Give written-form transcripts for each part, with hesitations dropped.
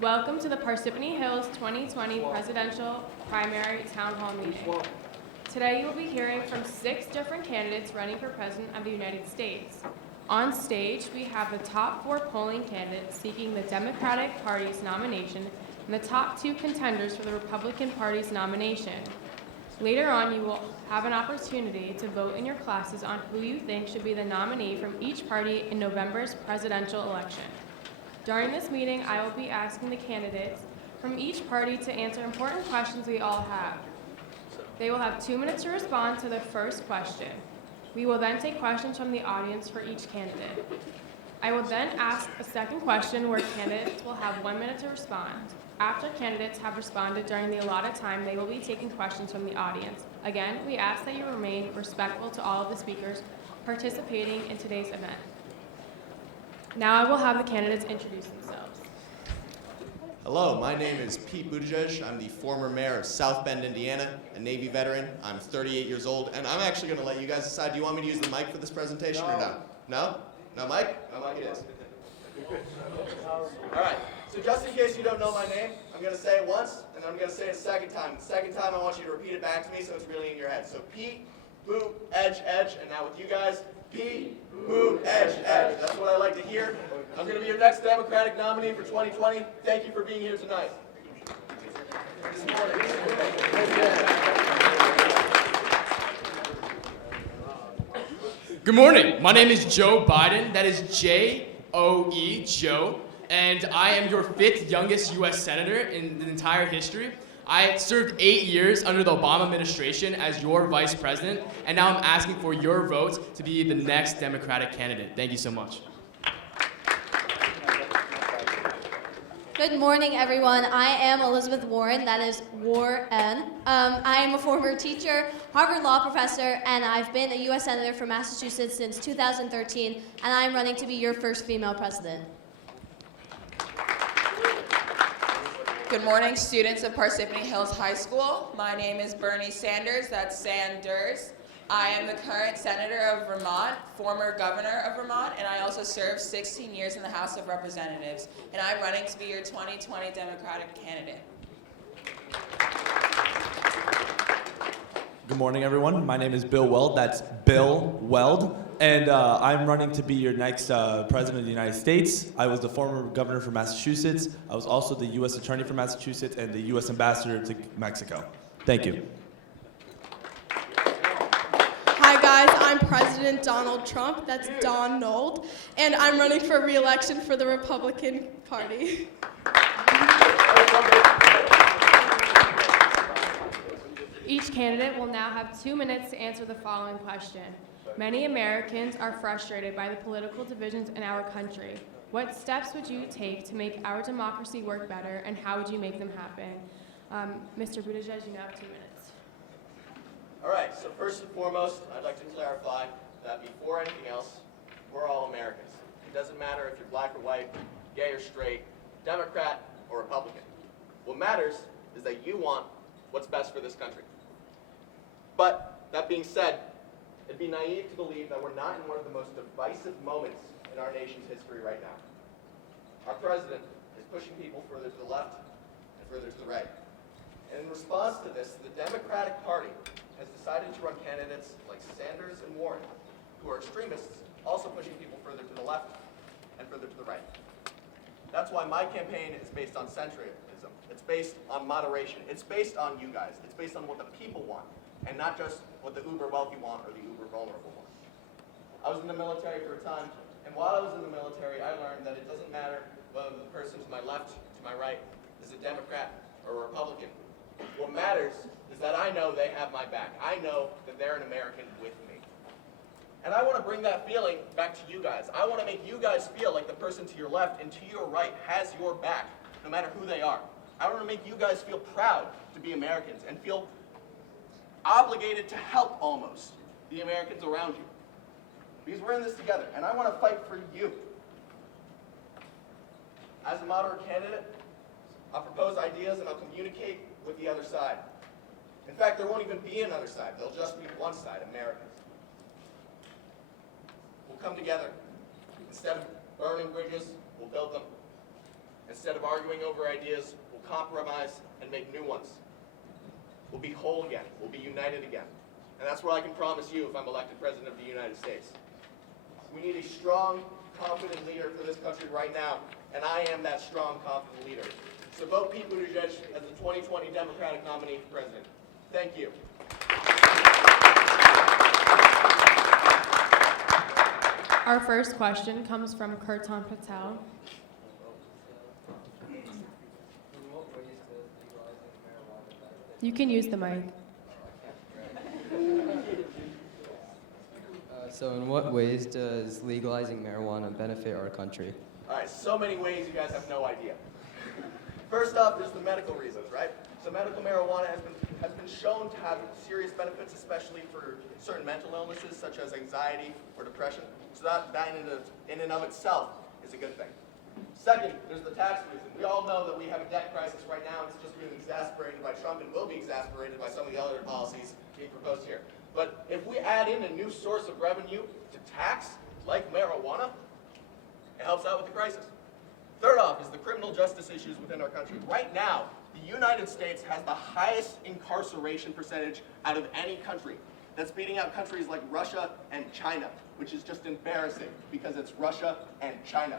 Welcome to the Parsippany Hills 2020 Presidential Primary Town Hall meeting. Today you will be hearing from 6 different candidates running for President of the United States. On stage, we have the top 4 polling candidates seeking the Democratic Party's nomination and the top 2 contenders for the Republican Party's nomination. Later on, you will have an opportunity to vote in your classes on who you think should be the nominee from each party in November's presidential election. During this meeting, I will be asking the candidates from each party to answer important questions we all have. They will have 2 minutes to respond to the first question. We will then take questions from the audience for each candidate. I will then ask a second question where candidates will have 1 minute to respond. After candidates have responded during the allotted time, they will be taking questions from the audience. Again, we ask that you remain respectful to all of the speakers participating in today's event. Now I will have the candidates introduce themselves. Hello, my name is Pete Buttigieg. I'm the former mayor of South Bend, Indiana, a Navy veteran. I'm 38 years old, and I'm actually going to let you guys decide. Do you want me to use the mic for this presentation or no? No? No mic? No mic it is. All right, so just in case you don't know my name, I'm going to say it once, and then I'm going to say it a second time. The second time, I want you to repeat it back to me so it's really in your head. So Pete, Boot, Edge, Edge, and now with you guys, Pete, Boot, Edge, Edge. That's what I like to hear. I'm going to be your next Democratic nominee for 2020. Thank you for being here tonight. This morning. Good morning. My name is Joe Biden. That is J-O-E, Joe. And I am your 5th youngest U.S. Senator in the entire history. I served 8 years under the Obama administration as your vice president, and now I'm asking for your vote to be the next Democratic candidate. Thank you so much. Good morning, everyone. I am Elizabeth Warren, that is Warren. I am a former teacher, Harvard law professor, and I've been a U.S. Senator for Massachusetts since 2013, and I'm running to be your first female president. Good morning, students of Parsippany Hills High School. My name is Bernie Sanders, that's Sanders. I am the current Senator of Vermont, former Governor of Vermont, and I also served 16 years in the House of Representatives. And I'm running to be your 2020 Democratic candidate. Good morning, everyone. My name is Bill Weld. That's Bill Weld. And I'm running to be your next President of the United States. I was the former governor for Massachusetts. I was also the U.S. Attorney for Massachusetts and the U.S. Ambassador to Mexico. Thank you. Hi guys, I'm President Donald Trump, that's Don Nold, and I'm running for re-election for the Republican Party. Each candidate will now have 2 minutes to answer the following question. Many Americans are frustrated by the political divisions in our country. What steps would you take to make our democracy work better, and how would you make them happen? Mr. Buttigieg, you now have 2 minutes. All right, so first and foremost, I'd like to clarify that before anything else, we're all Americans. It doesn't matter if you're black or white, gay or straight, Democrat or Republican. What matters is that you want what's best for this country. But that being said, it'd be naive to believe that we're not in one of the most divisive moments in our nation's history right now. Our president is pushing people further to the left and further to the right. And in response to this, the Democratic Party has decided to run candidates like Sanders and Warren, who are extremists, also pushing people further to the left and further to the right. That's why my campaign is based on centrism. It's based on moderation. It's based on you guys. It's based on what the people want, and not just what the uber wealthy want or the uber vulnerable want. I was in the military for a time, and while I was in the military, I learned that it doesn't matter whether the person to my left, to my right, is a Democrat or a Republican. What matters is that I know they have my back. I know that they're an American with me. And I want to bring that feeling back to you guys. I want to make you guys feel like the person to your left and to your right has your back, no matter who they are. I want to make you guys feel proud to be Americans and feel obligated to help almost the Americans around you. Because we're in this together, and I want to fight for you. As a moderate candidate, I'll propose ideas and I'll communicate with the other side. In fact, there won't even be another side. There'll just be one side, Americans. We'll come together. Instead of burning bridges, we'll build them. Instead of arguing over ideas, we'll compromise and make new ones. We'll be whole again. We'll be united again. And that's what I can promise you if I'm elected President of the United States. We need a strong, confident leader for this country right now, and I am that strong, confident leader. So vote Pete Buttigieg as the 2020 Democratic nominee for president. Thank you. Our first question comes from Kirtan Patel. You can use the mic. So in what ways does legalizing marijuana benefit our country? All right, so many ways you guys have no idea. First off, there's the medical reasons, right? So medical marijuana has been shown to have serious benefits, especially for certain mental illnesses such as anxiety or depression. So that in and of itself is a good thing. Second, there's the tax reason. We all know that we have a debt crisis right now. It's just being exacerbated by Trump and will be exacerbated by some of the other policies being proposed here. But if we add in a new source of revenue to tax, like marijuana, it helps out with the crisis. Third off is the criminal justice issues within our country. Right now, the United States has the highest incarceration percentage out of any country. That's beating out countries like Russia and China, which is just embarrassing because it's Russia and China.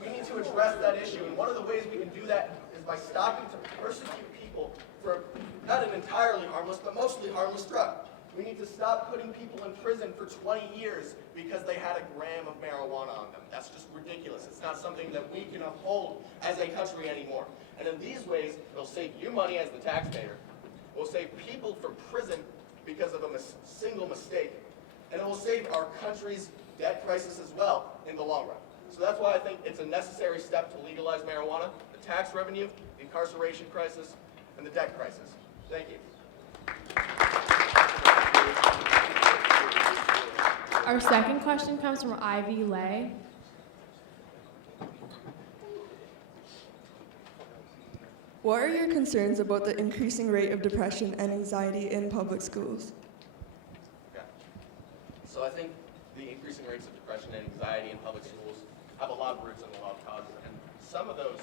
We need to address that issue, and one of the ways we can do that is by stopping to persecute people for not an entirely harmless, but mostly harmless drug. We need to stop putting people in prison for 20 years because they had a gram of marijuana on them. That's just ridiculous. It's not something that we can uphold as a country anymore. And in these ways, it'll save you money as the taxpayer. It will save people from prison because of a single mistake. And it will save our country's debt crisis as well in the long run. So that's why I think it's a necessary step to legalize marijuana, the tax revenue, the incarceration crisis, and the debt crisis. Thank you. Our second question comes from Ivy Lay. What are your concerns about the increasing rate of depression and anxiety in public schools? Okay. So I think the increasing rates of depression and anxiety in public schools have a lot of roots and a lot of causes, and some of those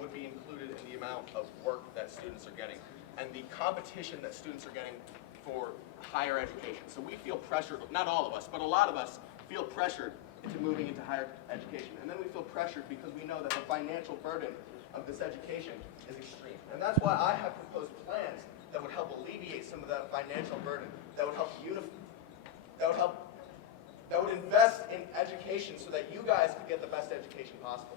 would be included in the amount of work that students are getting and the competition that students are getting for higher education. So we feel pressured, not all of us, but a lot of us feel pressured into moving into higher education. And then we feel pressured because we know that the financial burden of this education is extreme. And that's why I have proposed plans that would help alleviate some of that financial burden, that would help that would invest in education so that you guys could get the best education possible.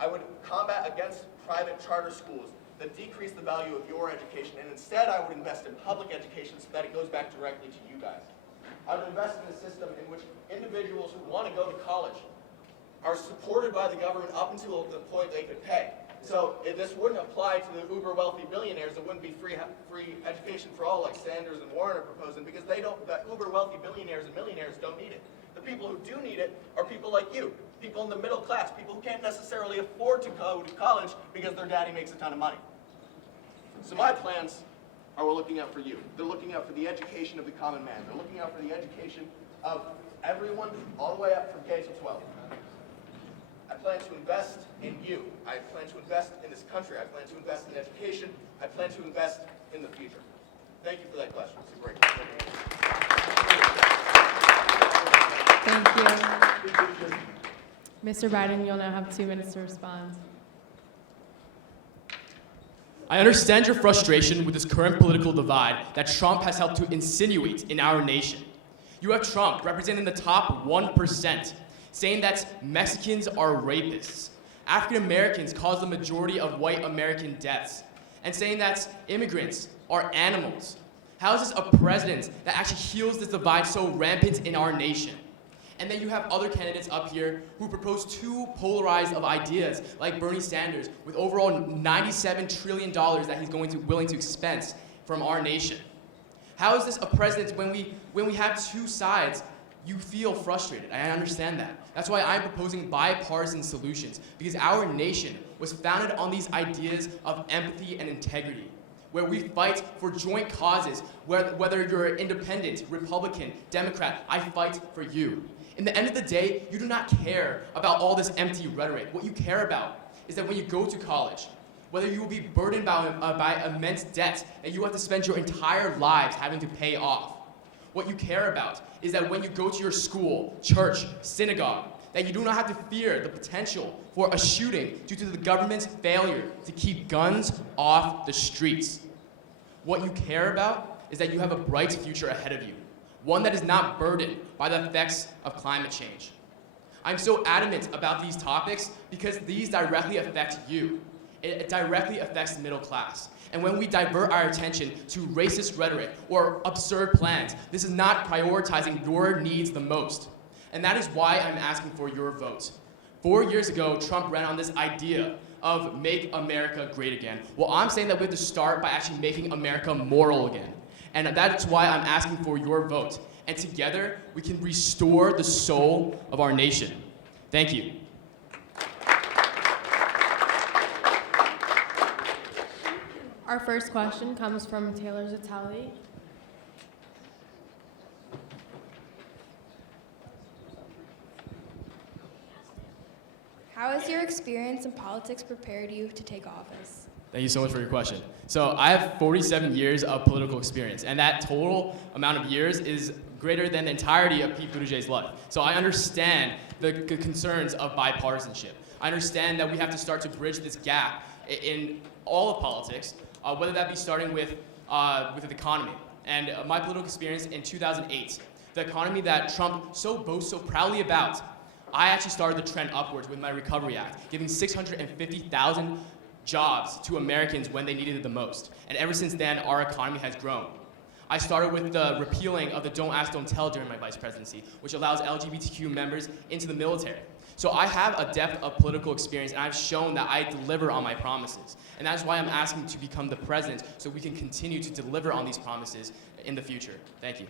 I would combat against private charter schools that decrease the value of your education, and instead I would invest in public education so that it goes back directly to you guys. I would invest in a system in which individuals who want to go to college are supported by the government up until the point they could pay. So if this wouldn't apply to the uber wealthy billionaires, it wouldn't be free education for all like Sanders and Warren are proposing, because the uber wealthy billionaires and millionaires don't need it. The people who do need it are people like you, people in the middle class, people who can't necessarily afford to go to college because their daddy makes a ton of money. So my plans are looking out for you. They're looking out for the education of the common man. They're looking out for the education of everyone all the way up from K to 12. I plan to invest in you. I plan to invest in this country. I plan to invest in education. I plan to invest in the future. Thank you for that question. It's a great question. Thank you. Mr. Biden, you'll now have 2 minutes to respond. I understand your frustration with this current political divide that Trump has helped to insinuate in our nation. You have Trump representing the top 1%, saying that Mexicans are rapists, African Americans cause the majority of white American deaths, and saying that immigrants are animals. How is this a president that actually heals this divide so rampant in our nation? And then you have other candidates up here who propose too polarized of ideas, like Bernie Sanders, with overall $97 trillion that he's willing to expense from our nation. How is this a president when we have two sides? You feel frustrated. I understand that. That's why I'm proposing bipartisan solutions, because our nation was founded on these ideas of empathy and integrity, where we fight for joint causes, whether you're independent, Republican, Democrat, I fight for you. In the end of the day, you do not care about all this empty rhetoric. What you care about is that when you go to college, whether you will be burdened by immense debt that you have to spend your entire lives having to pay off. What you care about is that when you go to your school, church, synagogue, that you do not have to fear the potential for a shooting due to the government's failure to keep guns off the streets. What you care about is that you have a bright future ahead of you, one that is not burdened by the effects of climate change. I'm so adamant about these topics because these directly affect you. It directly affects the middle class. And when we divert our attention to racist rhetoric or absurd plans, this is not prioritizing your needs the most. And that is why I'm asking for your vote. 4 years ago, Trump ran on this idea of make America great again. Well, I'm saying that we have to start by actually making America moral again. And that's why I'm asking for your vote. And together, we can restore the soul of our nation. Thank you. Our first question comes from Taylor Zitelli. How has your experience in politics prepared you to take office? Thank you so much for your question. So I have 47 years of political experience, and that total amount of years is greater than the entirety of Pete Buttigieg's life. So I understand the concerns of bipartisanship. I understand that we have to start to bridge this gap in all of politics, whether that be starting with the economy. And my political experience in 2008, the economy that Trump so boasts so proudly about, I actually started the trend upwards with my Recovery Act, giving 650,000 jobs to Americans when they needed it the most. And ever since then, our economy has grown. I started with the repealing of the Don't Ask, Don't Tell during my vice presidency, which allows LGBTQ members into the military. So I have a depth of political experience, and I've shown that I deliver on my promises. And that's why I'm asking to become the president, so we can continue to deliver on these promises in the future. Thank you.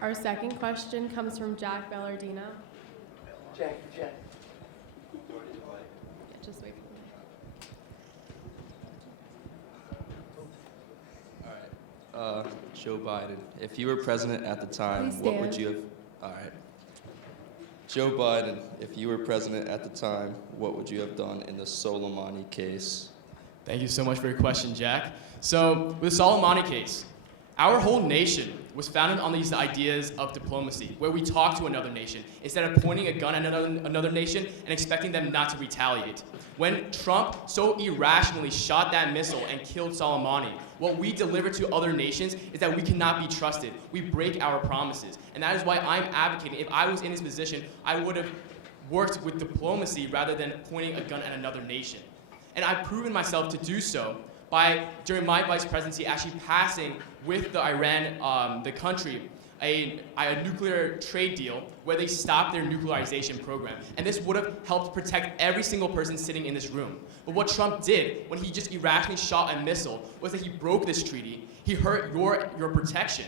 Our second question comes from Jack Bellardino. Jack. Yeah, just wait. Joe Biden, if you were president at the time, Please what would stand. you have? All right. Joe Biden, if you were president at the time, what would you have done in the Soleimani case? Thank you so much for your question, Jack. So, with the Soleimani case, our whole nation was founded on these ideas of diplomacy, where we talk to another nation instead of pointing a gun at another nation and expecting them not to retaliate. When Trump so irrationally shot that missile and killed Soleimani, what we deliver to other nations is that we cannot be trusted. We break our promises. And that is why I'm advocating, if I was in his position, I would have worked with diplomacy rather than pointing a gun at another nation. And I've proven myself to do so by, during my vice presidency, actually passing with the Iran, the country, a nuclear trade deal where they stopped their nuclearization program. And this would have helped protect every single person sitting in this room. But what Trump did when he just irrationally shot a missile was that he broke this treaty. He hurt your protection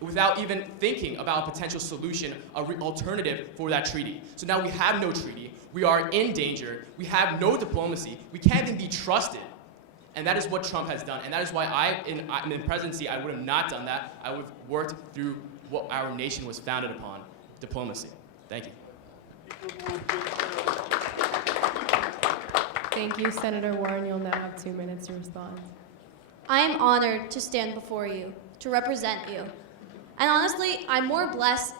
without even thinking about a potential solution, an alternative for that treaty. So now we have no treaty. We are in danger. We have no diplomacy. We can't even be trusted. And that is what Trump has done. And that is why in the presidency, I would have not done that. I would have worked through what our nation was founded upon, diplomacy. Thank you. Thank you, Senator Warren. You'll now have 2 minutes to respond. I am honored to stand before you, to represent you. And honestly, I'm more blessed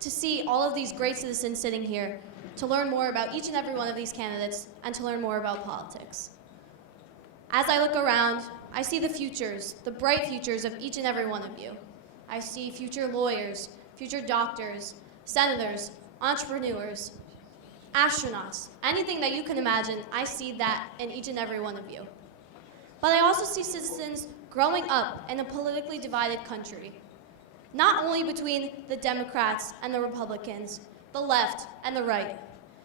to see all of these great citizens sitting here, to learn more about each and every one of these candidates, and to learn more about politics. As I look around, I see the futures, the bright futures of each and every one of you. I see future lawyers, future doctors, senators, entrepreneurs, astronauts, anything that you can imagine, I see that in each and every one of you. But I also see citizens growing up in a politically divided country, not only between the Democrats and the Republicans, the left and the right,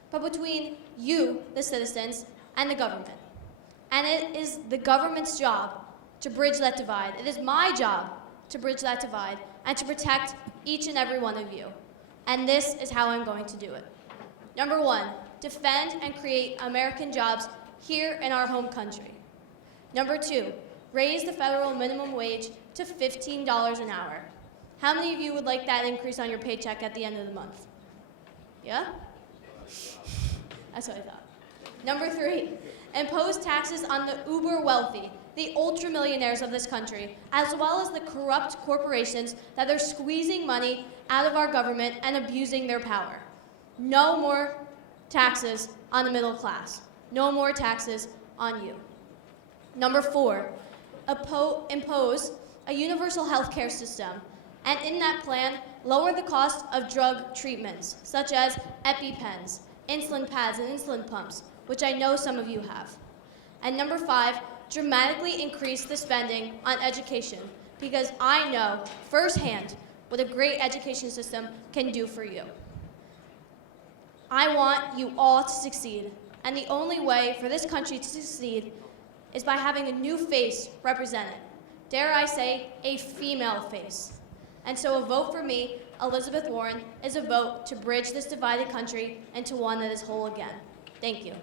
but between you, the citizens, and the government. And it is the government's job to bridge that divide. It is my job to bridge that divide and to protect each and every one of you. And this is how I'm going to do it. Number 1, defend and create American jobs here in our home country. Number 2, raise the federal minimum wage to $15 an hour. How many of you would like that increase on your paycheck at the end of the month? Yeah? That's what I thought. Number 3, impose taxes on the uber wealthy, the ultra millionaires of this country, as well as the corrupt corporations that are squeezing money out of our government and abusing their power. No more taxes on the middle class. No more taxes on you. Number 4, impose a universal health care system, and in that plan, lower the cost of drug treatments, such as EpiPens, insulin pads, and insulin pumps, which I know some of you have. And number 5, dramatically increase the spending on education, because I know firsthand what a great education system can do for you. I want you all to succeed, and the only way for this country to succeed is by having a new face represented. Dare I say, a female face. And so a vote for me, Elizabeth Warren, is a vote to bridge this divided country into one that is whole again. Thank you.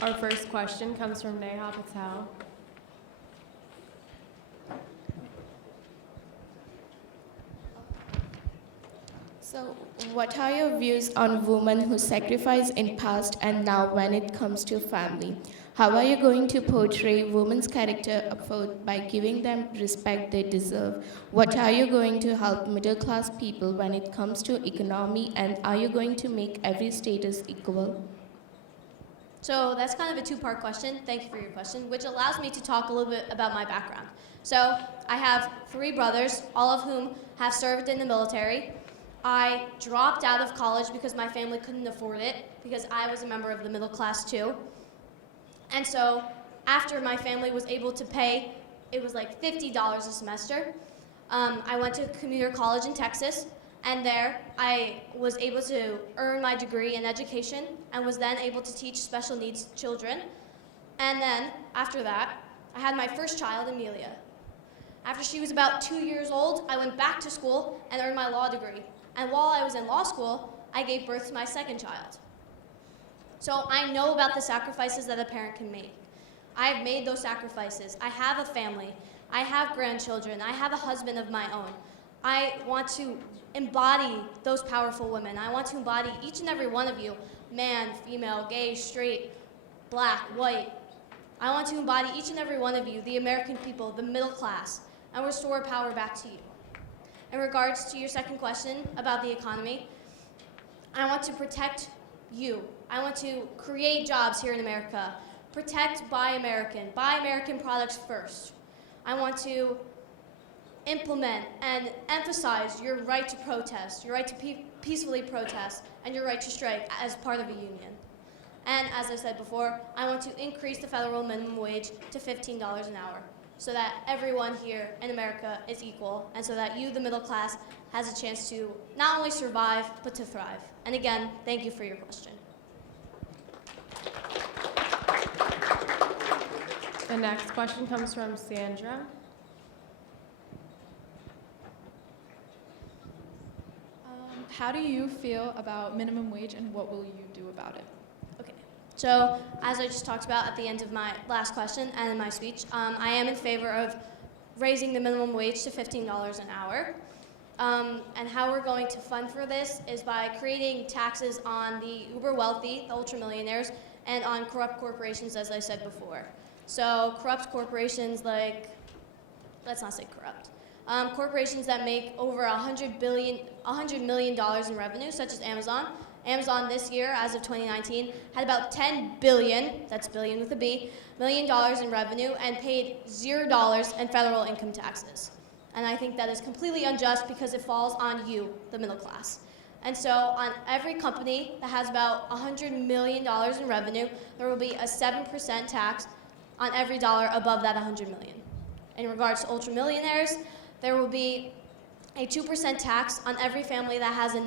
Our first question comes from Neha Patel. So, what are your views on women who sacrifice in past and now when it comes to family? How are you going to portray women's character upward by giving them respect they deserve? What are you going to help middle class people when it comes to economy, and are you going to make every status equal? So that's kind of a two-part question. Thank you for your question, which allows me to talk a little bit about my background. So I have 3 brothers, all of whom have served in the military. I dropped out of college because my family couldn't afford it, because I was a member of the middle class too. And so after my family was able to pay, it was like $50 a semester, I went to commuter college in Texas, and there I was able to earn my degree in education and was then able to teach special needs children. And then after that, I had my first child, Amelia. After she was about 2 years old, I went back to school and earned my law degree. And while I was in law school, I gave birth to my second child. So I know about the sacrifices that a parent can make. I have made those sacrifices. I have a family. I have grandchildren. I have a husband of my own. I want to embody those powerful women. I want to embody each and every one of you, man, female, gay, straight, black, white. I want to embody each and every one of you, the American people, the middle class, and restore power back to you. In regards to your second question about the economy, I want to protect you. I want to create jobs here in America. Protect Buy American products first. I want to implement and emphasize your right to protest, your right to peacefully protest, and your right to strike as part of a union. And as I said before, I want to increase the federal minimum wage to $15 an hour, so that everyone here in America is equal, and so that you, the middle class, has a chance to not only survive, but to thrive. And again, thank you for your question. The next question comes from Sandra. How do you feel about minimum wage, and what will you do about it? Okay. So, as I just talked about at the end of my last question and in my speech, I am in favor of raising the minimum wage to $15 an hour. And how we're going to fund for this is by creating taxes on the uber wealthy, the ultra millionaires, and on corrupt corporations, as I said before. So corrupt corporations like, let's not say corrupt, corporations that make over $100 million in revenue, such as Amazon. Amazon this year, as of 2019, had about $10 billion, that's billion with a B, $million in revenue, and paid $0 in federal income taxes. And I think that is completely unjust because it falls on you, the middle class. And so on every company that has about $100 million in revenue, there will be a 7% tax on every dollar above that $100 million. In regards to ultra millionaires, there will be a 2% tax on every family that has a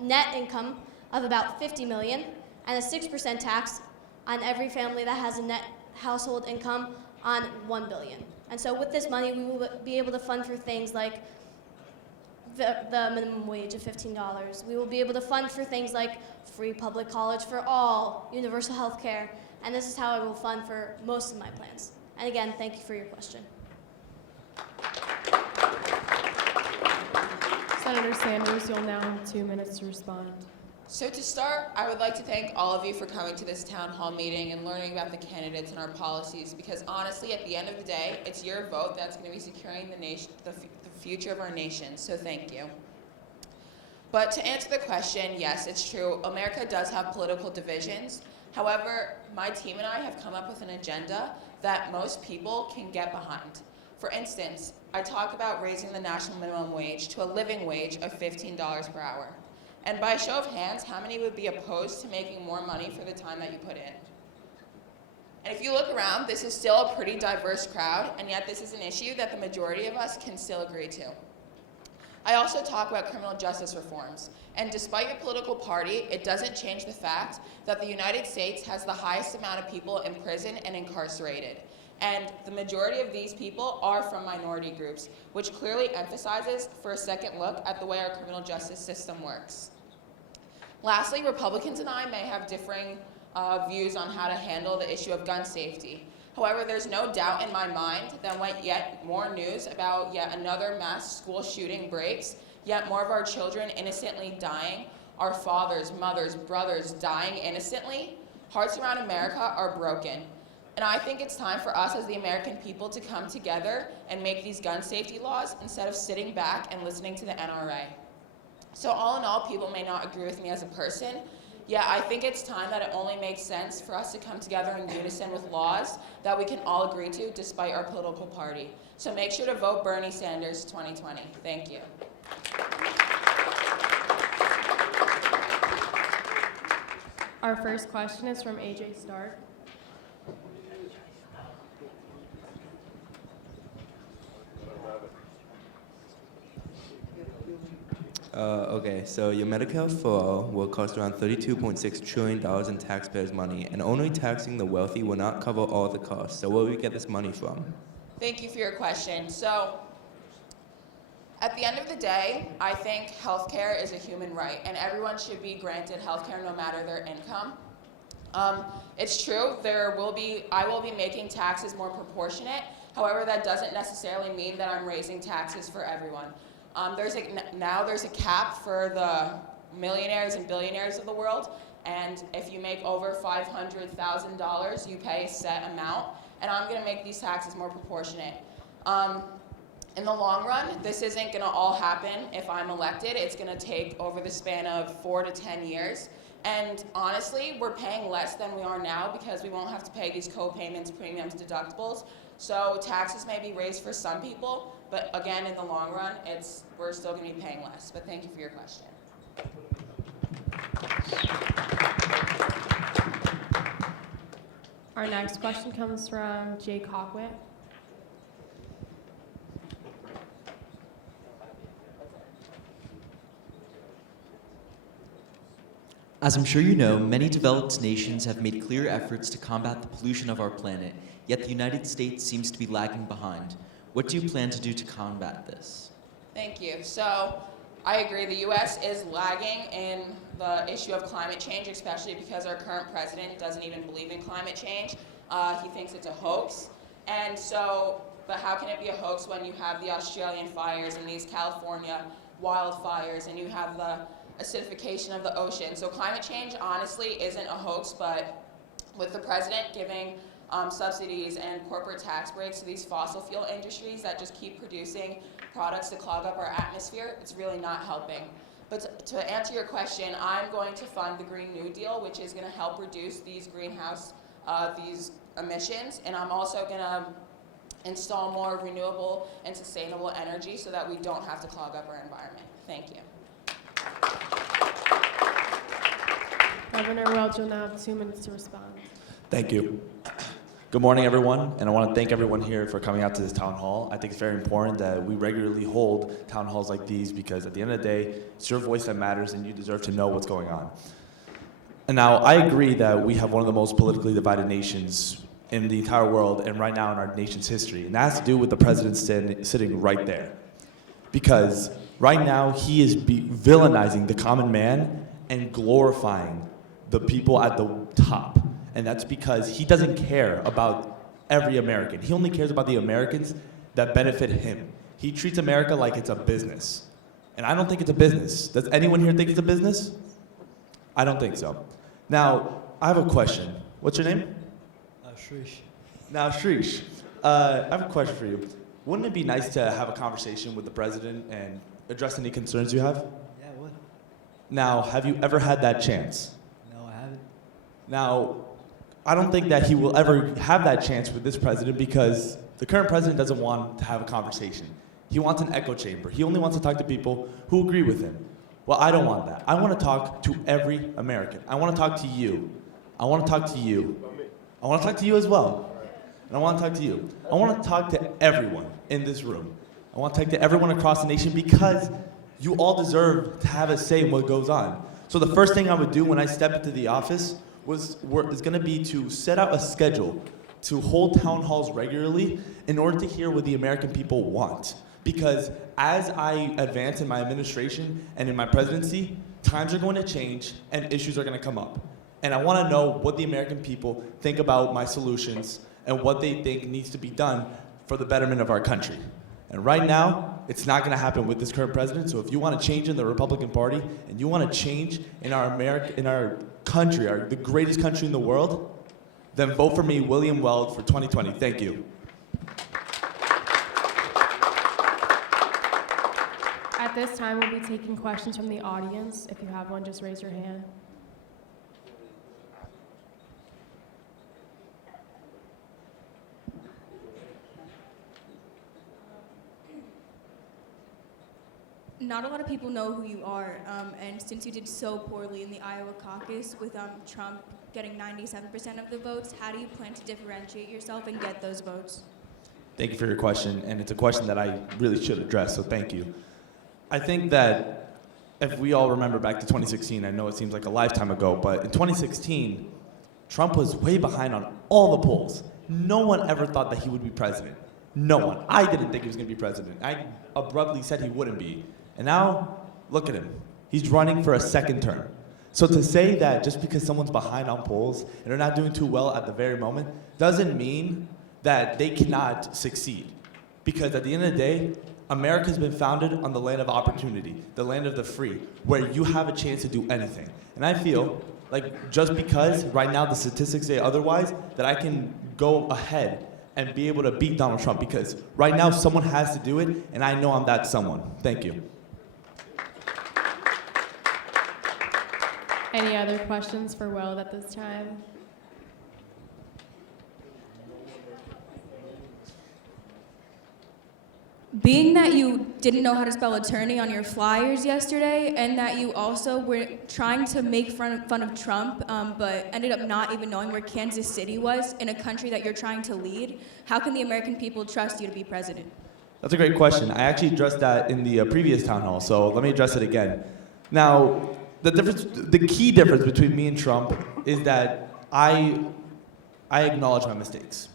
net income of about $50 million, and a 6% tax on every family that has a net household income on $1 billion. And so with this money, we will be able to fund for things like the minimum wage of $15. We will be able to fund for things like free public college for all, universal health care, and this is how I will fund for most of my plans. And again, thank you for your question. Senator Sanders, you'll now have 2 minutes to respond. So to start, I would like to thank all of you for coming to this town hall meeting and learning about the candidates and our policies, because honestly, at the end of the day, it's your vote that's going to be securing the future of our nation, so thank you. But to answer the question, yes, it's true, America does have political divisions. However, my team and I have come up with an agenda that most people can get behind. For instance, I talk about raising the national minimum wage to a living wage of $15 per hour. And by a show of hands, how many would be opposed to making more money for the time that you put in? And if you look around, this is still a pretty diverse crowd, and yet this is an issue that the majority of us can still agree to. I also talk about criminal justice reforms, and despite your political party, it doesn't change the fact that the United States has the highest amount of people in prison and incarcerated. And the majority of these people are from minority groups, which clearly emphasizes for a second look at the way our criminal justice system works. Lastly, Republicans and I may have differing views on how to handle the issue of gun safety. However, there's no doubt in my mind that when yet more news about yet another mass school shooting breaks, yet more of our children innocently dying, our fathers, mothers, brothers dying innocently, hearts around America are broken. And I think it's time for us as the American people to come together and make these gun safety laws instead of sitting back and listening to the NRA. So all in all, people may not agree with me as a person, yet I think it's time that it only makes sense for us to come together in unison with laws that we can all agree to despite our political party. So make sure to vote Bernie Sanders 2020. Thank you. Our first question is from AJ Stark. Okay, so your Medicare for all will cost around $32.6 trillion in taxpayers' money, and only taxing the wealthy will not cover all the costs. So where will we get this money from? Thank you for your question. So, at the end of the day, I think healthcare is a human right, and everyone should be granted healthcare no matter their income. It's true, I will be making taxes more proportionate. However, that doesn't necessarily mean that I'm raising taxes for everyone. Now there's a cap for the millionaires and billionaires of the world, and if you make over $500,000, you pay a set amount, and I'm going to make these taxes more proportionate. In the long run, this isn't going to all happen if I'm elected. It's going to take over the span of 4 to 10 years. And honestly, we're paying less than we are now because we won't have to pay these co-payments, premiums, deductibles. So taxes may be raised for some people, but again, in the long run, we're still going to be paying less. But thank you for your question. Our next question comes from Jake Hawkwit. As I'm sure you know, many developed nations have made clear efforts to combat the pollution of our planet, yet the United States seems to be lagging behind. What do you plan to do to combat this? Thank you. So I agree, the US is lagging in the issue of climate change, especially because our current president doesn't even believe in climate change. He thinks it's a hoax. And so, but how can it be a hoax when you have the Australian fires and these California wildfires and you have the acidification of the ocean? So climate change honestly isn't a hoax, but with the president giving subsidies and corporate tax breaks to these fossil fuel industries that just keep producing products to clog up our atmosphere, it's really not helping. But to answer your question, I'm going to fund the Green New Deal, which is going to help reduce these greenhouse, these emissions, and I'm also going to install more renewable and sustainable energy so that we don't have to clog up our environment. Thank you. Governor Welch will now have 2 minutes to respond. Thank you. Good morning, everyone, and I want to thank everyone here for coming out to this town hall. I think it's very important that we regularly hold town halls like these because at the end of the day, it's your voice that matters and you deserve to know what's going on. And now, I agree that we have one of the most politically divided nations in the entire world and right now in our nation's history, and that has to do with the president sitting right there. Because right now, he is villainizing the common man and glorifying the people at the top. And that's because he doesn't care about every American. He only cares about the Americans that benefit him. He treats America like it's a business. And I don't think it's a business. Does anyone here think it's a business? I don't think so. Now, I have a question. What's your name? Shrish. Now, Shrish, I have a question for you. Wouldn't it be nice to have a conversation with the president and address any concerns you have? Yeah, what? Now, have you ever had that chance? No, I haven't. Now, I don't think that he will ever have that chance with this president because the current president doesn't want to have a conversation. He wants an echo chamber. He only wants to talk to people who agree with him. Well, I don't want that. I want to talk to every American. I want to talk to you. I want to talk to you. I want to talk to you as well. And I want to talk to you. I want to talk to everyone in this room. I want to talk to everyone across the nation because you all deserve to have a say in what goes on. So the first thing I would do when I step into the office is going to be to set out a schedule to hold town halls regularly in order to hear what the American people want. Because as I advance in my administration and in my presidency, times are going to change and issues are going to come up. And I want to know what the American people think about my solutions and what they think needs to be done for the betterment of our country. And right now, it's not going to happen with this current president. So if you want to change in the Republican Party and you want to change in our country, the greatest country in the world, then vote for me, William Weld, for 2020. Thank you. At this time, we'll be taking questions from the audience. If you have one, just raise your hand. Not a lot of people know who you are, and since you did so poorly in the Iowa caucus with Trump getting 97% of the votes, how do you plan to differentiate yourself and get those votes? Thank you for your question, and it's a question that I really should address, so thank you. I think that if we all remember back to 2016, I know it seems like a lifetime ago, but in 2016, Trump was way behind on all the polls. No one ever thought that he would be president. No one. I didn't think he was going to be president. I abruptly said he wouldn't be. And now, look at him. He's running for a second term. So to say that just because someone's behind on polls and they're not doing too well at the very moment doesn't mean that they cannot succeed. Because at the end of the day, America's been founded on the land of opportunity, the land of the free, where you have a chance to do anything. And I feel like just because right now the statistics say otherwise, that I can go ahead and be able to beat Donald Trump, because right now someone has to do it, and I know I'm that someone. Thank you. Any other questions for Weld at this time? Being that you didn't know how to spell attorney on your flyers yesterday, and that you also were trying to make fun of Trump, but ended up not even knowing where Kansas City was in a country that you're trying to lead, how can the American people trust you to be president? That's a great question. I actually addressed that in the previous town hall, so let me address it again. Now, the key difference between me and Trump is that I acknowledge my mistakes.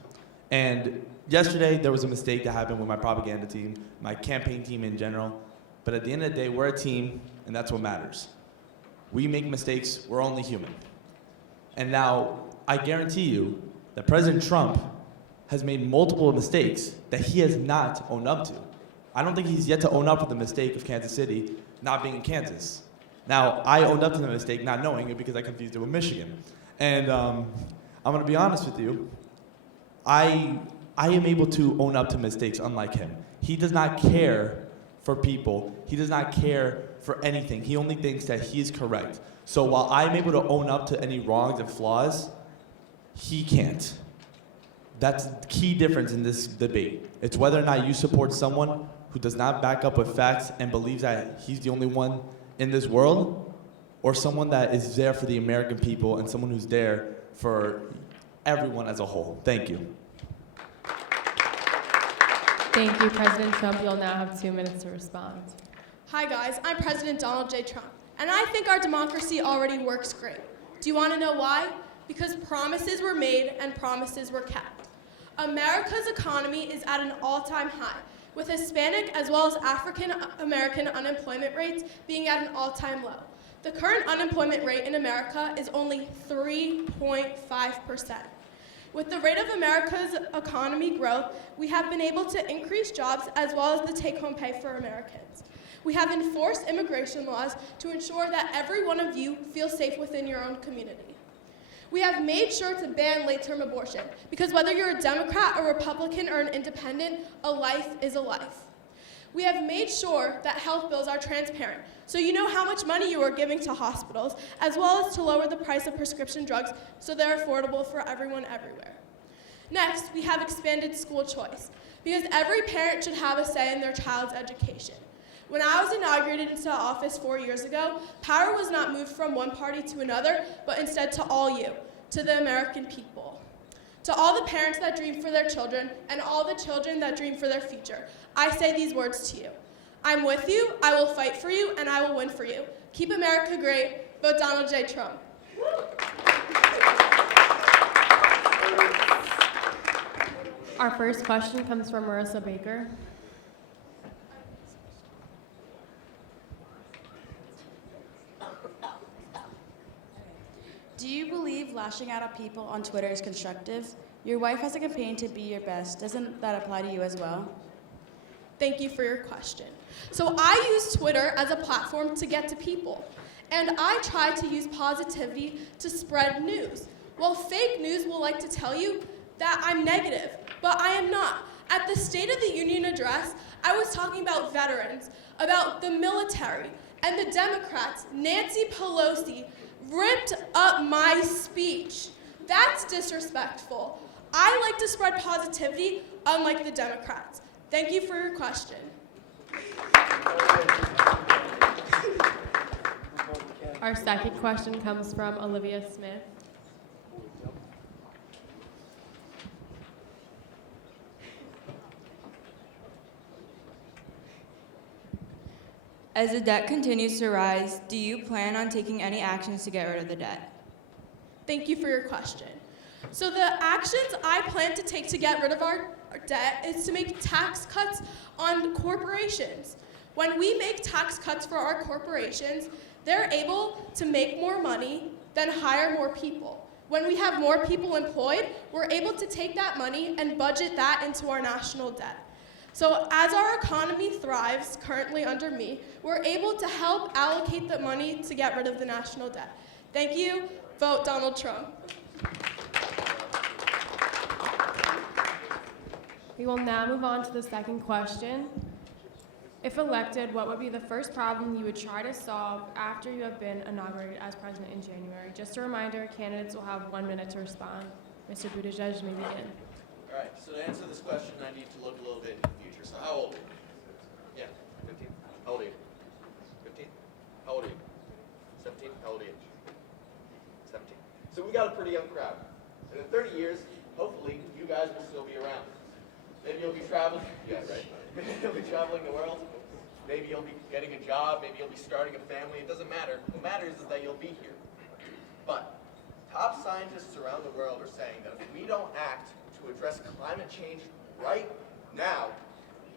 And yesterday, there was a mistake that happened with my propaganda team, my campaign team in general. But at the end of the day, we're a team, and that's what matters. We make mistakes. We're only human. And now, I guarantee you that President Trump has made multiple mistakes that he has not owned up to. I don't think he's yet to own up to the mistake of Kansas City not being in Kansas. Now, I owned up to the mistake not knowing it because I confused it with Michigan. And I'm going to be honest with you. I am able to own up to mistakes unlike him. He does not care for people. He does not care for anything. He only thinks that he is correct. So while I'm able to own up to any wrongs and flaws, he can't. That's the key difference in this debate. It's whether or not you support someone who does not back up with facts and believes that he's the only one in this world, or someone that is there for the American people and someone who's there for everyone as a whole. Thank you. Thank you, President Trump. You'll now have 2 minutes to respond. Hi guys, I'm President Donald J. Trump, and I think our democracy already works great. Do you want to know why? Because promises were made and promises were kept. America's economy is at an all-time high, with Hispanic as well as African American unemployment rates being at an all-time low. The current unemployment rate in America is only 3.5%. With the rate of America's economy growth, we have been able to increase jobs as well as the take-home pay for Americans. We have enforced immigration laws to ensure that every one of you feels safe within your own community. We have made sure to ban late-term abortion because whether you're a Democrat, a Republican, or an independent, a life is a life. We have made sure that health bills are transparent, so you know how much money you are giving to hospitals, as well as to lower the price of prescription drugs so they're affordable for everyone everywhere. Next, we have expanded school choice, because every parent should have a say in their child's education. When I was inaugurated into office 4 years ago, power was not moved from one party to another, but instead to all you, to the American people. To all the parents that dream for their children and all the children that dream for their future, I say these words to you. I'm with you, I will fight for you, and I will win for you. Keep America great. Vote Donald J. Trump. Our first question comes from Marissa Baker. Do you believe lashing out at people on Twitter is constructive? Your wife has a campaign to be your best. Doesn't that apply to you as well? Thank you for your question. So I use Twitter as a platform to get to people. And I try to use positivity to spread news. Well, fake news will like to tell you that I'm negative, but I am not. At the State of the Union address, I was talking about veterans, about the military, and the Democrats, Nancy Pelosi, ripped up my speech. That's disrespectful. I like to spread positivity, unlike the Democrats. Thank you for your question. Our second question comes from Olivia Smith. As the debt continues to rise, do you plan on taking any actions to get rid of the debt? Thank you for your question. So the actions I plan to take to get rid of our debt is to make tax cuts on corporations. When we make tax cuts for our corporations, they're able to make more money, then hire more people. When we have more people employed, we're able to take that money and budget that into our national debt. So as our economy thrives currently under me, we're able to help allocate the money to get rid of the national debt. Thank you. Vote Donald Trump. We will now move on to the second question. If elected, what would be the first problem you would try to solve after you have been inaugurated as president in January? Just a reminder, candidates will have 1 minute to respond. Mr. Buttigieg may begin. All right, so to answer this question, I need to look a little bit in the future. So how old are you? Yeah, 15? How old are you? 15? How old are you? 17? How old are you? 17. So we got a pretty young crowd. And in 30 years, hopefully, you guys will still be around. Maybe you'll be traveling. Yeah, right. Maybe you'll be traveling the world. Maybe you'll be getting a job. Maybe you'll be starting a family. It doesn't matter. What matters is that you'll be here. But top scientists around the world are saying that if we don't act to address climate change right now,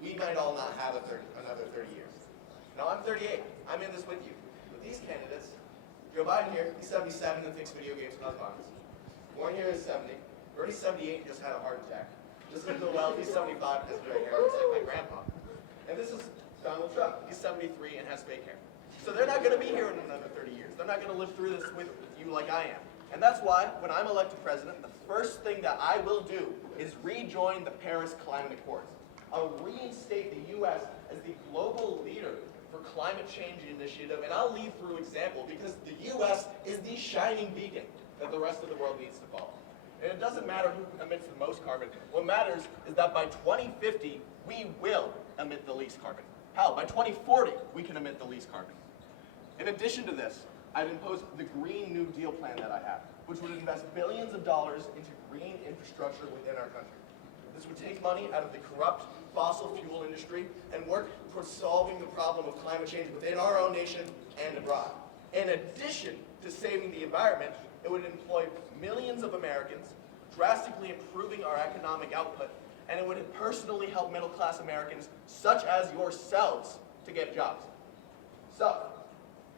we might all not have another 30 years. Now, I'm 38. I'm in this with you. With these candidates, Joe Biden here, he's 77 and thinks video games cause violence. Warren here is 70. Bernie's 78 and just had a heart attack. Justin Bill, he's 75 and has gray hair, looks like my grandpa. And this is Donald Trump. He's 73 and has fake hair. So they're not going to be here in another 30 years. They're not going to live through this with you like I am. And that's why, when I'm elected president, the first thing that I will do is rejoin the Paris Climate Accords. I'll reinstate the U.S. as the global leader for climate change initiative, and I'll lead through example because the U.S. is the shining beacon that the rest of the world needs to follow. And it doesn't matter who emits the most carbon. What matters is that by 2050, we will emit the least carbon. Hell, by 2040, we can emit the least carbon. In addition to this, I've imposed the Green New Deal plan that I have, which would invest billions of dollars into green infrastructure within our country. This would take money out of the corrupt fossil fuel industry and work towards solving the problem of climate change within our own nation and abroad. In addition to saving the environment, it would employ millions of Americans, drastically improving our economic output, and it would personally help middle-class Americans, such as yourselves, to get jobs. So,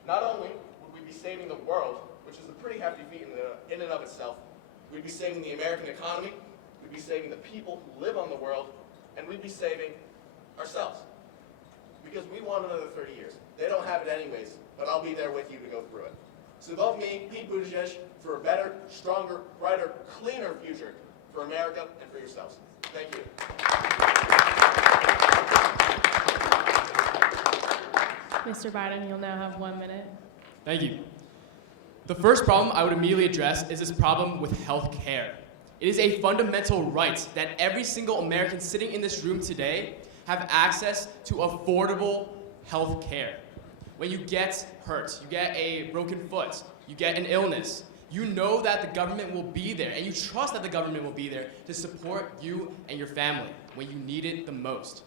not only would we be saving the world, which is a pretty hefty feat in and of itself, we'd be saving the American economy, we'd be saving the people who live on the world, and we'd be saving ourselves. because we want another 30 years. They don't have it anyways, but I'll be there with you to go through it. So vote me, Pete Buttigieg, for a better, stronger, brighter, cleaner future for America and for yourselves. Thank you. Mr. Biden, you'll now have 1 minute. Thank you. The first problem I would immediately address is this problem with health care. It is a fundamental right that every single American sitting in this room today have access to affordable health care. When you get hurt, you get a broken foot, you get an illness, you know that the government will be there, and you trust that the government will be there to support you and your family when you need it the most.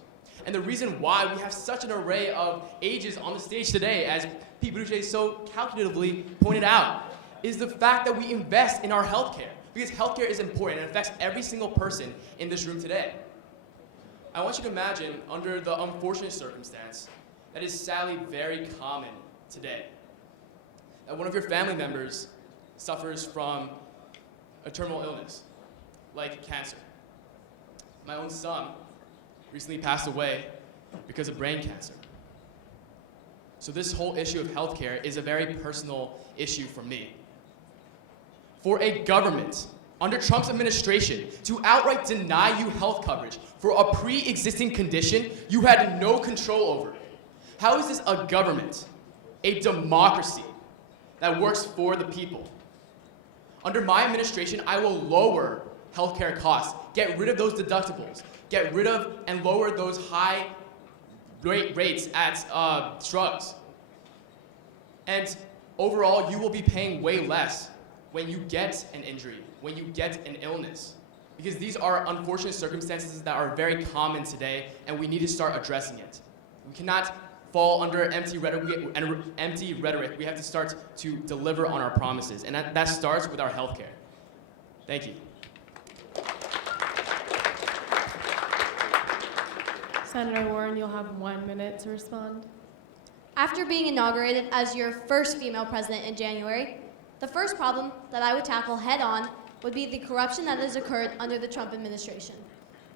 And the reason why we have such an array of ages on the stage today, as Pete Buttigieg so calculatively pointed out, is the fact that we invest in our healthcare. Because healthcare is important and affects every single person in this room today. I want you to imagine, under the unfortunate circumstance that is sadly very common today, that one of your family members suffers from a terminal illness, like cancer. My own son recently passed away because of brain cancer. So this whole issue of healthcare is a very personal issue for me. For a government under Trump's administration to outright deny you health coverage for a pre-existing condition you had no control over. How is this a government, a democracy that works for the people? Under my administration, I will lower healthcare costs, get rid of those deductibles, get rid of and lower those high rates at drugs. And overall, you will be paying way less when you get an injury, when you get an illness. Because these are unfortunate circumstances that are very common today, and we need to start addressing it. We cannot fall under empty rhetoric. We have to start to deliver on our promises, and that starts with our healthcare. Thank you. Senator Warren, you'll have 1 minute to respond. After being inaugurated as your first female president in January, the first problem that I would tackle head on would be the corruption that has occurred under the Trump administration.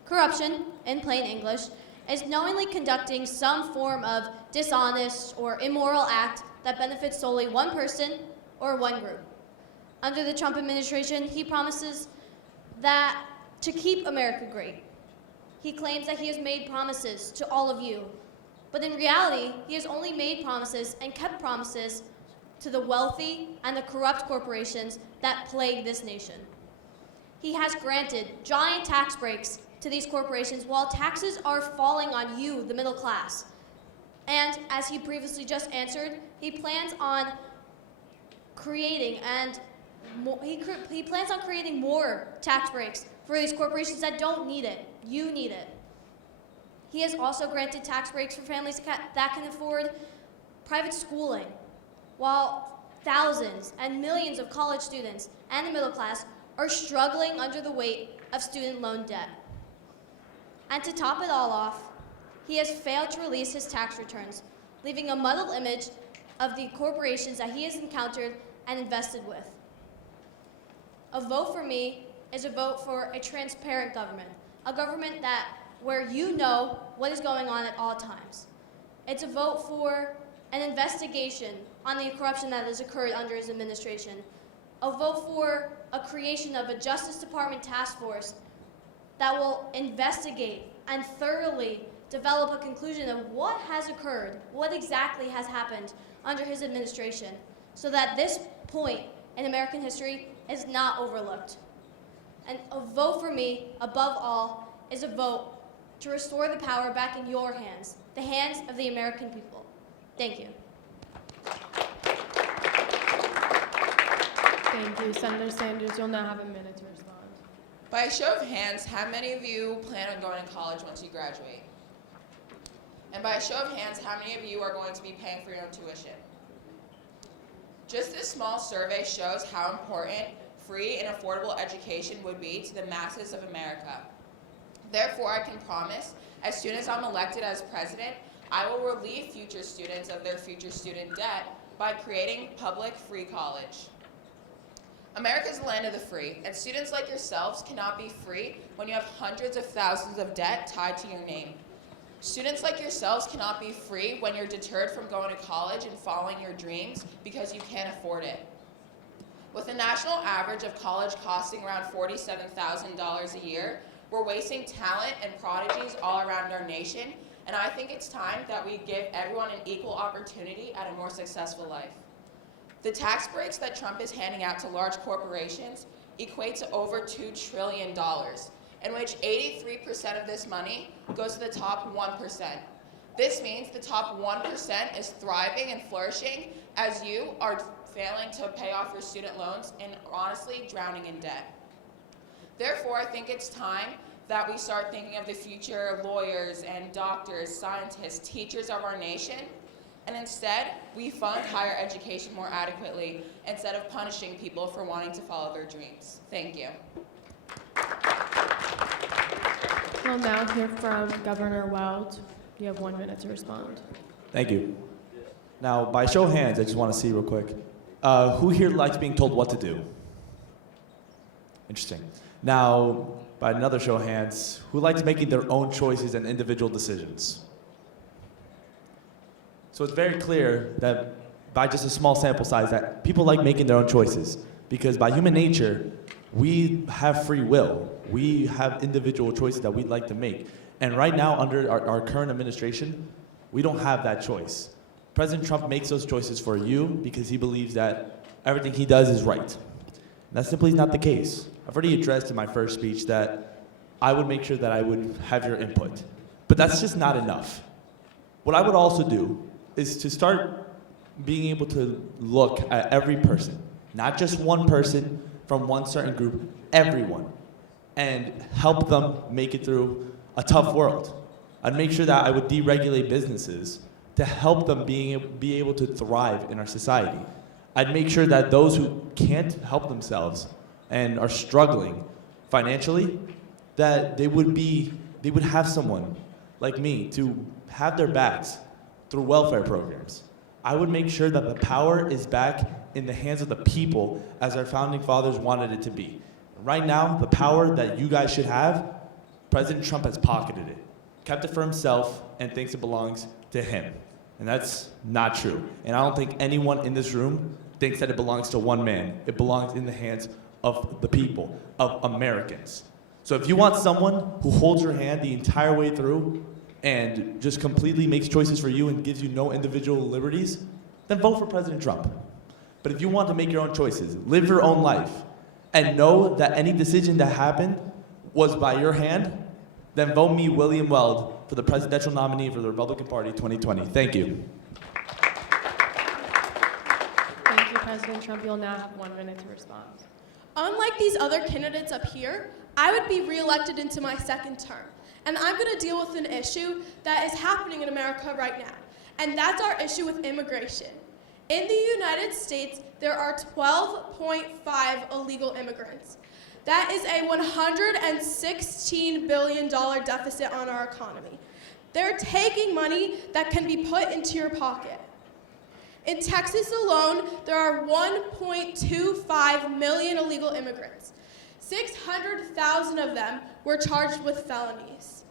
Corruption, in plain English, is knowingly conducting some form of dishonest or immoral act that benefits solely one person or one group. Under the Trump administration, he promises that to keep America great. He claims that he has made promises to all of you, but in reality, he has only made promises and kept promises to the wealthy and the corrupt corporations that plague this nation. He has granted giant tax breaks to these corporations while taxes are falling on you, the middle class. And as he previously just answered, he plans on creating more tax breaks for these corporations that don't need it. You need it. He has also granted tax breaks for families that can afford private schooling, while thousands and millions of college students and the middle class are struggling under the weight of student loan debt. And to top it all off, he has failed to release his tax returns, leaving a muddled image of the corporations that he has encountered and invested with. A vote for me is a vote for a transparent government, a government where you know what is going on at all times. It's a vote for an investigation on the corruption that has occurred under his administration, a vote for a creation of a Justice Department task force that will investigate and thoroughly develop a conclusion of what has occurred, what exactly has happened under his administration, so that this point in American history is not overlooked. And a vote for me, above all, is a vote to restore the power back in your hands, the hands of the American people. Thank you. Thank you. Senator Sanders, you'll now have a minute to respond. By a show of hands, how many of you plan on going to college once you graduate? And by a show of hands, how many of you are going to be paying for your own tuition? Just this small survey shows how important free and affordable education would be to the masses of America. Therefore, I can promise, as soon as I'm elected as president, I will relieve future students of their future student debt by creating public free college. America is the land of the free, and students like yourselves cannot be free when you have hundreds of thousands of debt tied to your name. Students like yourselves cannot be free when you're deterred from going to college and following your dreams because you can't afford it. With a national average of college costing around $47,000 a year, we're wasting talent and prodigies all around our nation, and I think it's time that we give everyone an equal opportunity at a more successful life. The tax breaks that Trump is handing out to large corporations equate to over $2 trillion, in which 83% of this money goes to the top 1%. This means the top 1% is thriving and flourishing as you are failing to pay off your student loans and honestly drowning in debt. Therefore, I think it's time that we start thinking of the future lawyers and doctors, scientists, teachers of our nation, and instead we fund higher education more adequately instead of punishing people for wanting to follow their dreams. Thank you. We'll now hear from Governor Weld. You have 1 minute to respond. Thank you. Now, by show of hands, I just want to see real quick. Who here likes being told what to do? Interesting. Now, by another show of hands, who likes making their own choices and individual decisions? So it's very clear that by just a small sample size that people like making their own choices because by human nature, we have free will. We have individual choices that we'd like to make. And right now, under our current administration, we don't have that choice. President Trump makes those choices for you because he believes that everything he does is right. And that simply is not the case. I've already addressed in my first speech that I would make sure that I would have your input. But that's just not enough. What I would also do is to start being able to look at every person, not just one person from one certain group, everyone, and help them make it through a tough world. I'd make sure that I would deregulate businesses to help them be able to thrive in our society. I'd make sure that those who can't help themselves and are struggling financially, that they would have someone like me to have their backs through welfare programs. I would make sure that the power is back in the hands of the people as our founding fathers wanted it to be. Right now, the power that you guys should have, President Trump has pocketed it, kept it for himself, and thinks it belongs to him. And that's not true. And I don't think anyone in this room thinks that it belongs to one man. It belongs in the hands of the people, of Americans. So if you want someone who holds your hand the entire way through and just completely makes choices for you and gives you no individual liberties, then vote for President Trump. But if you want to make your own choices, live your own life, and know that any decision that happened was by your hand, then vote me, William Weld, for the presidential nominee for the Republican Party 2020. Thank you. Thank you, President Trump. You'll now have 1 minute to respond. Unlike these other candidates up here, I would be reelected into my second term. And I'm going to deal with an issue that is happening in America right now. And that's our issue with immigration. In the United States, there are 12.5 illegal immigrants. That is a $116 billion deficit on our economy. They're taking money that can be put into your pocket. In Texas alone, there are 1.25 million illegal immigrants. 600,000 of them were charged with felonies.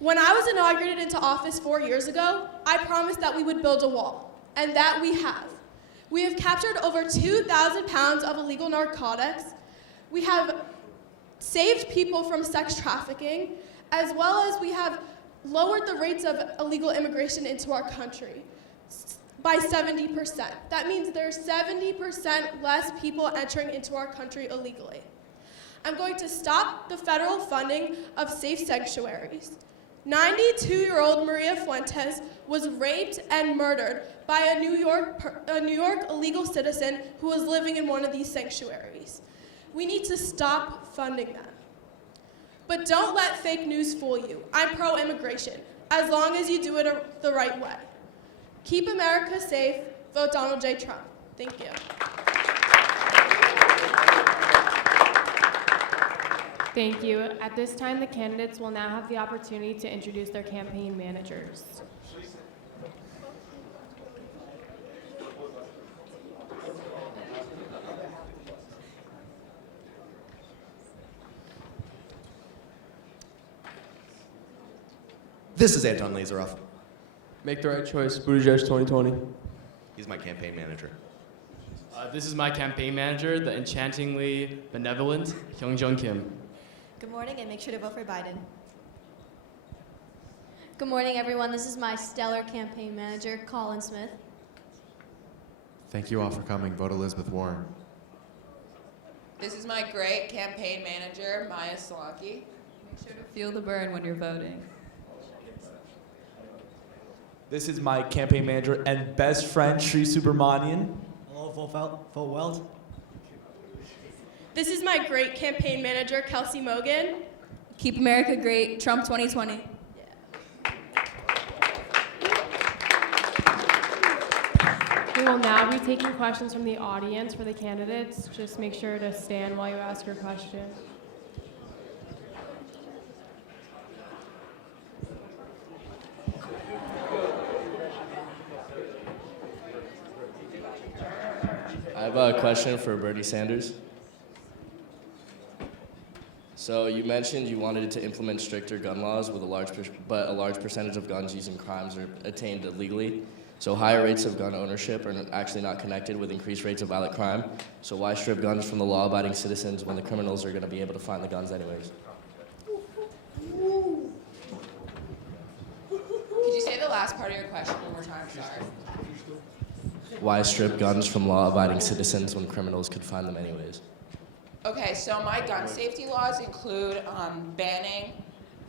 When I was inaugurated into office 4 years ago, I promised that we would build a wall, and that we have. We have captured over 2,000 pounds of illegal narcotics. We have saved people from sex trafficking, as well as we have lowered the rates of illegal immigration into our country by 70%. That means there's 70% less people entering into our country illegally. I'm going to stop the federal funding of safe sanctuaries. 92-year-old Maria Fuentes was raped and murdered by a New York illegal citizen who was living in one of these sanctuaries. We need to stop funding them. But don't let fake news fool you. I'm pro-immigration, as long as you do it the right way. Keep America safe. Vote Donald J. Trump. Thank you. Thank you. At this time, the candidates will now have the opportunity to introduce their campaign managers. This is Anton Lazaroff. Make the right choice. Buttigieg 2020. He's my campaign manager. This is my campaign manager, the enchantingly benevolent Hyungjung Kim. Good morning, and make sure to vote for Biden. Good morning, everyone. This is my stellar campaign manager, Colin Smith. Thank you all for coming. Vote Elizabeth Warren. This is my great campaign manager, Maya Solanki. Make sure to feel the burn when you're voting. This is my campaign manager and best friend, Sri Subramanian. Hello, vote Weld. This is my great campaign manager, Kelsey Mogan. Keep America great, Trump 2020. We will now be taking questions from the audience for the candidates. Just make sure to stand while you ask your question. I have a question for Bernie Sanders. So you mentioned you wanted to implement stricter gun laws with a large percentage of guns used in crimes are attained illegally. So higher rates of gun ownership are actually not connected with increased rates of violent crime. So why strip guns from the law-abiding citizens when the criminals are going to be able to find the guns anyways? Could you say the last part of your question one more time? Sorry. Why strip guns from law-abiding citizens when criminals could find them anyways? Okay, so my gun safety laws include banning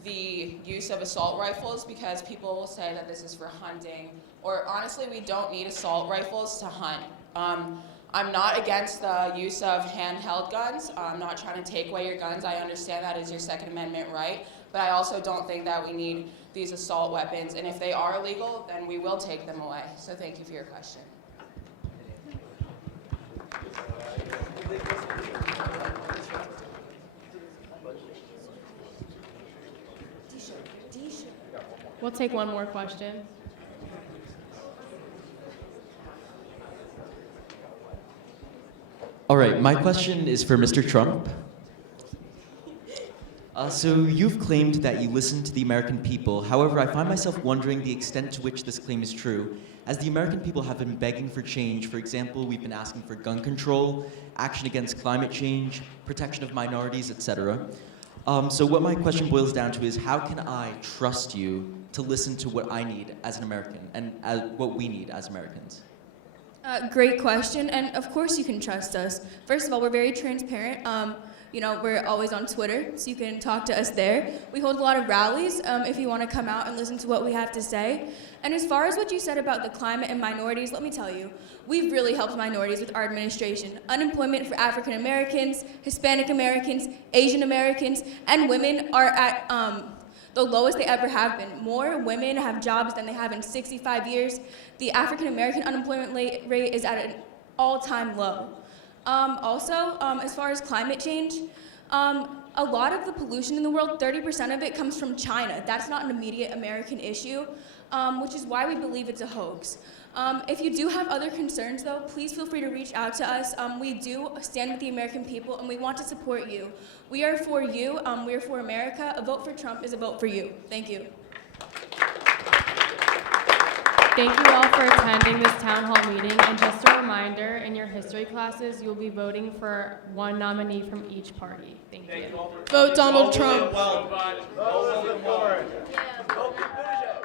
the use of assault rifles because people will say that this is for hunting, or honestly, we don't need assault rifles to hunt. I'm not against the use of handheld guns. I'm not trying to take away your guns. I understand that is your Second Amendment right, but I also don't think that we need these assault weapons, and if they are illegal, then we will take them away. So thank you for your question. We'll take one more question. All right, my question is for Mr. Trump. So you've claimed that you listen to the American people. However, I find myself wondering the extent to which this claim is true, as the American people have been begging for change. For example, we've been asking for gun control, action against climate change, protection of minorities, etc. So what my question boils down to is, how can I trust you to listen to what I need as an American and what we need as Americans? Great question, and of course you can trust us. First of all, we're very transparent. We're always on Twitter, so you can talk to us there. We hold a lot of rallies if you want to come out and listen to what we have to say. And as far as what you said about the climate and minorities, let me tell you, we've really helped minorities with our administration. Unemployment for African Americans, Hispanic Americans, Asian Americans, and women are at the lowest they ever have been. More women have jobs than they have in 65 years. The African American unemployment rate is at an all-time low. Also, as far as climate change, a lot of the pollution in the world, 30% of it comes from China. That's not an immediate American issue, which is why we believe it's a hoax. If you do have other concerns, though, please feel free to reach out to us. We do stand with the American people, and we want to support you. We are for you. We are for America. A vote for Trump is a vote for you. Thank you. Thank you all for attending this town hall meeting. And just a reminder, in your history classes, you'll be voting for one nominee from each party. Thank you. Vote Donald Trump. Vote Elizabeth Warren. Vote Buttigieg.